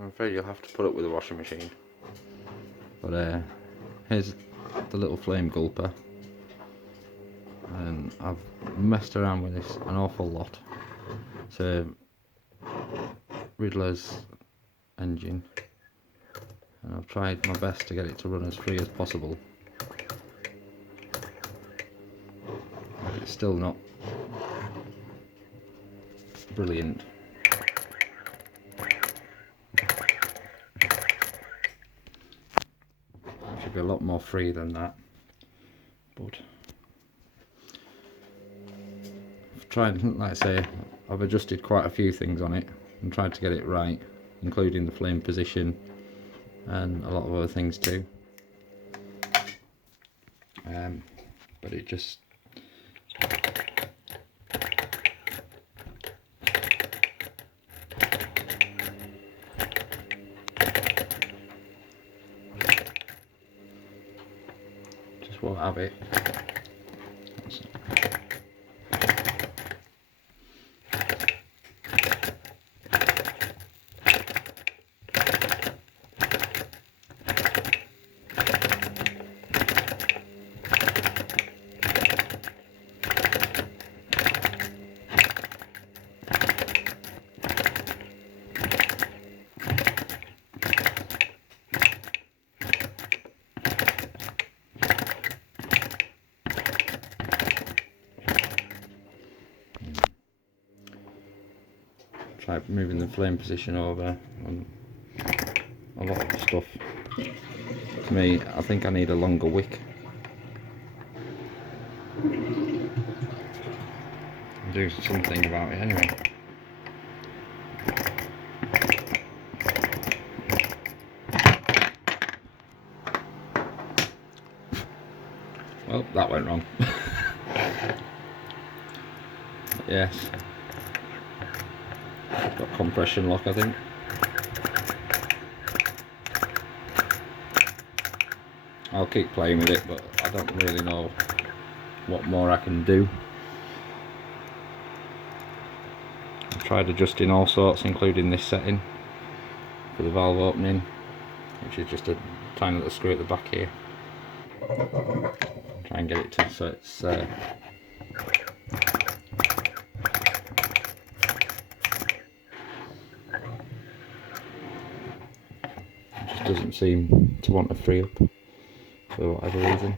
I'm afraid you'll have to put up with the washing machine. But here's the little flame gulper, and I've messed around with this an awful lot. It's a Riddler's engine, and I've tried my best to get it to run as free as possible. But it's still not brilliant. It should be a lot more free than that, but I've tried, like I say, I've adjusted quite a few things on it and tried to get it right, including the flame position and a lot of other things too. But it just won't have it. Try moving the flame position over on a lot of the stuff. To me, I think I need a longer wick. I'll do something about it anyway. Well, that went wrong. Yes. Got compression lock, I think. I'll keep playing with it, but I don't really know what more I can do. I've tried adjusting all sorts, including this setting for the valve opening, which is just a tiny little screw at the back here. Try and get it to so it's doesn't seem to want to free up for whatever reason.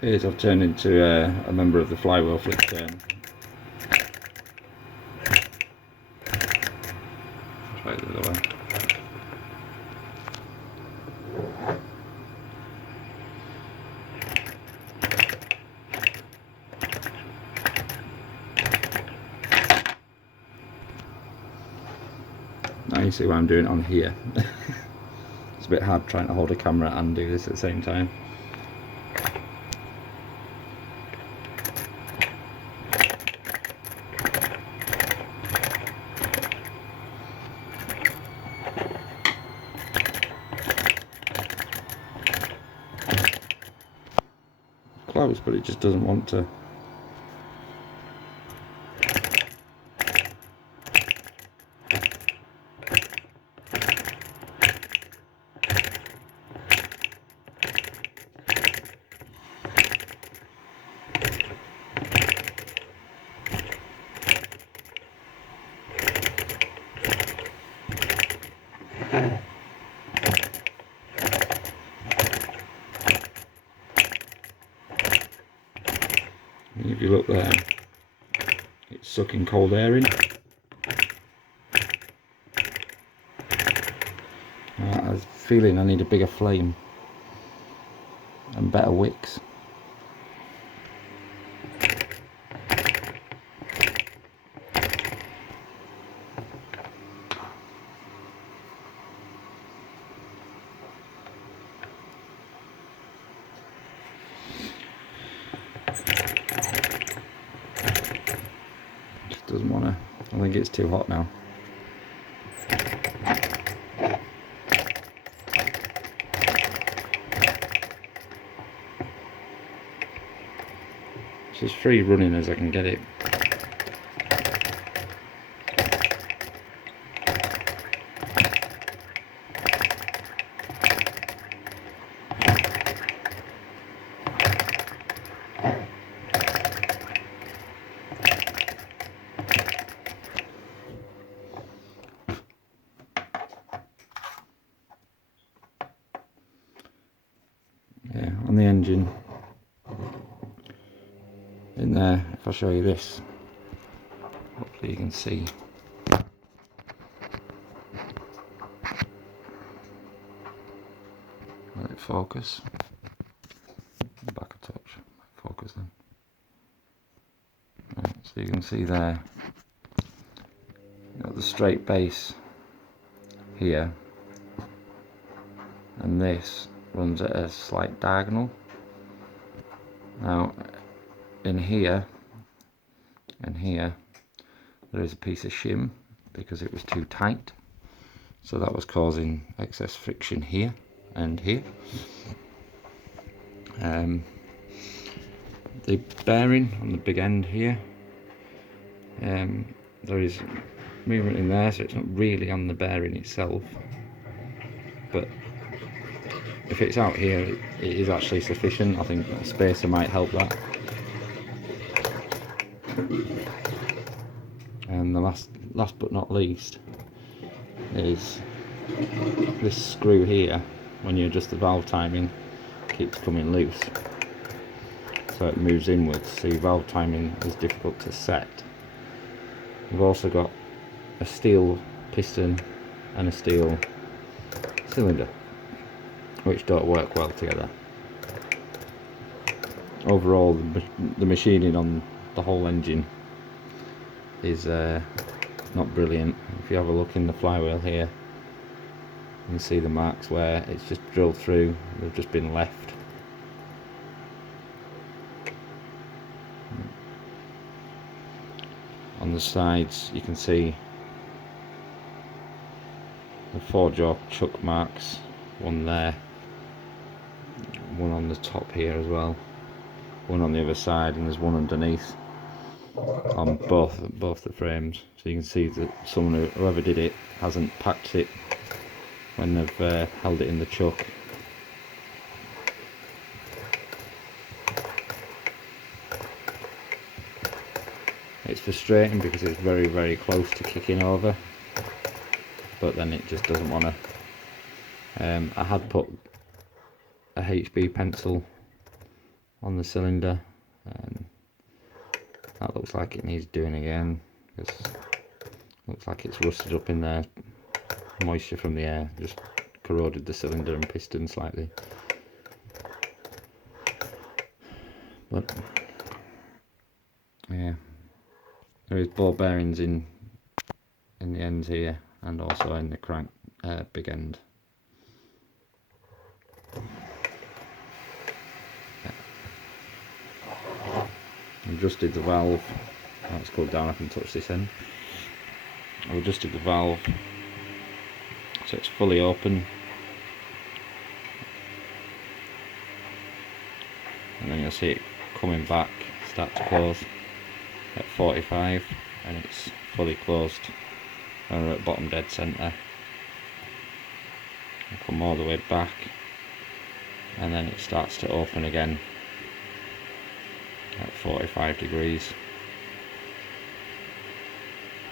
Appears I've turned into a member of the flywheel flick turn. Try it the other way. Now you see what I'm doing on here. It's a bit hard trying to hold a camera and do this at the same time. Close, but it just doesn't want to. If you look there, it's sucking cold air in. I was feeling I need a bigger flame and better wicks. Just doesn't want to. I think it's too hot now. It's as free running as I can get it. Yeah, on the engine in there, if I show you this, hopefully you can see. Let it focus. Back a touch. Focus then. Right, so you can see there, you've got the straight base here, and this runs at a slight diagonal. Now, in here and here, there is a piece of shim because it was too tight, so that was causing excess friction here and here. The bearing on the big end here, there is movement in there, so it's not really on the bearing itself, but if it's out here, it is actually sufficient. I think a spacer might help that. And the last but not least is this screw here. When you adjust the valve timing, keeps coming loose, so it moves inwards, so your valve timing is difficult to set. We've also got a steel piston and a steel cylinder, which don't work well together. Overall, the machining on the whole engine is not brilliant. If you have a look in the flywheel here, you can see the marks where it's just drilled through, they've just been left. On the sides you can see the 4-jaw chuck marks, one there, one on the top here as well, one on the other side, and there's one underneath on both the frames. So you can see that whoever did it hasn't packed it when they've held it in the chuck. It's frustrating because it's very close to kicking over, but then it just doesn't want to. I had put a HB pencil on the cylinder, and that looks like it needs doing again, because it looks like it's rusted up in there. Moisture from the air just corroded the cylinder and piston slightly. But yeah, there is ball bearings in the ends here, and also in the crank big end. Yeah. Adjusted the valve. Let's go down. I can touch this end. I've adjusted the valve so it's fully open, and then you'll see it coming back, start to close at 45, and it's fully closed and we're at bottom dead centre. I'll come all the way back, and then it starts to open again at 45 degrees.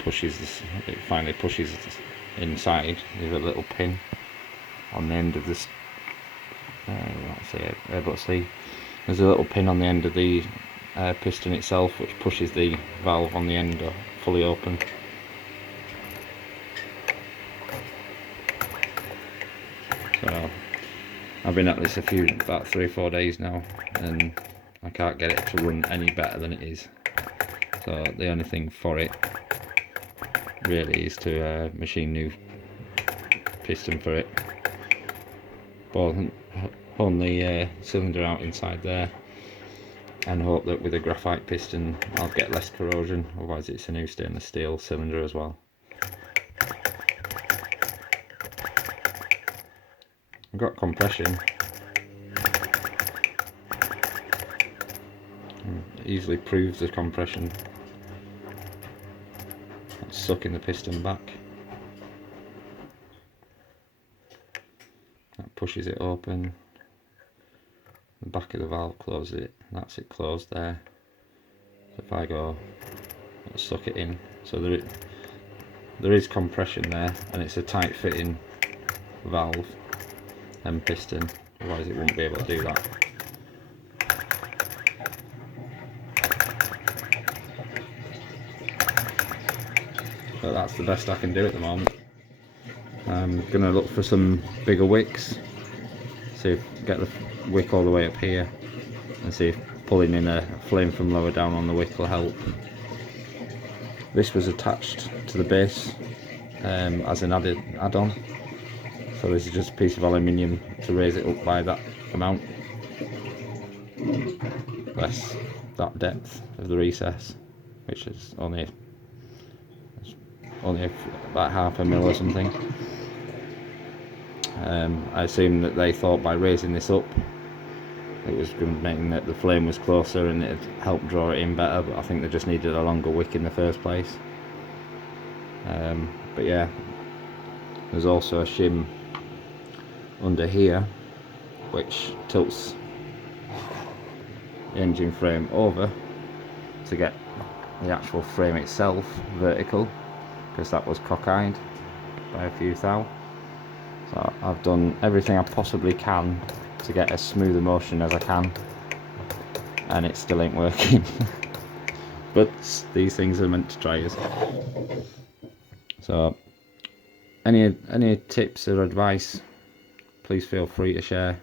Pushes this, it finally pushes inside, there's a little pin on the end of this. Let's see, able to see. There's a little pin on the end of the piston itself, which pushes the valve on the end fully open. So I've been at this about 3 or 4 days now, and I can't get it to run any better than it is. So the only thing for it really is to machine new piston for it. Hone the cylinder out inside there, and hope that with a graphite piston I'll get less corrosion, otherwise it's a new stainless steel cylinder as well. I've got compression. It easily proves the compression. That's sucking the piston back. That pushes it open. The back of the valve closes it. That's it closed there. So if I go, I'll suck it in. So there is compression there, and it's a tight fitting valve and piston, otherwise it won't be able to do that. But that's the best I can do at the moment. I'm going to look for some bigger wicks, see if get the wick all the way up here, and see if pulling in a flame from lower down on the wick will help. This was attached to the base as an add-on, so this is just a piece of aluminium to raise it up by that amount, less that depth of the recess, which is only about half a mil or something. I assume that they thought by raising this up it was going to make that the flame was closer and it'd help draw it in better, but I think they just needed a longer wick in the first place. But yeah, there's also a shim under here which tilts the engine frame over to get the actual frame itself vertical, because that was cockeyed by a few thou. So I've done everything I possibly can to get as smooth a motion as I can, and it still ain't working. But these things are meant to try us. So any tips or advice, please feel free to share.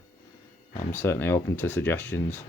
I'm certainly open to suggestions.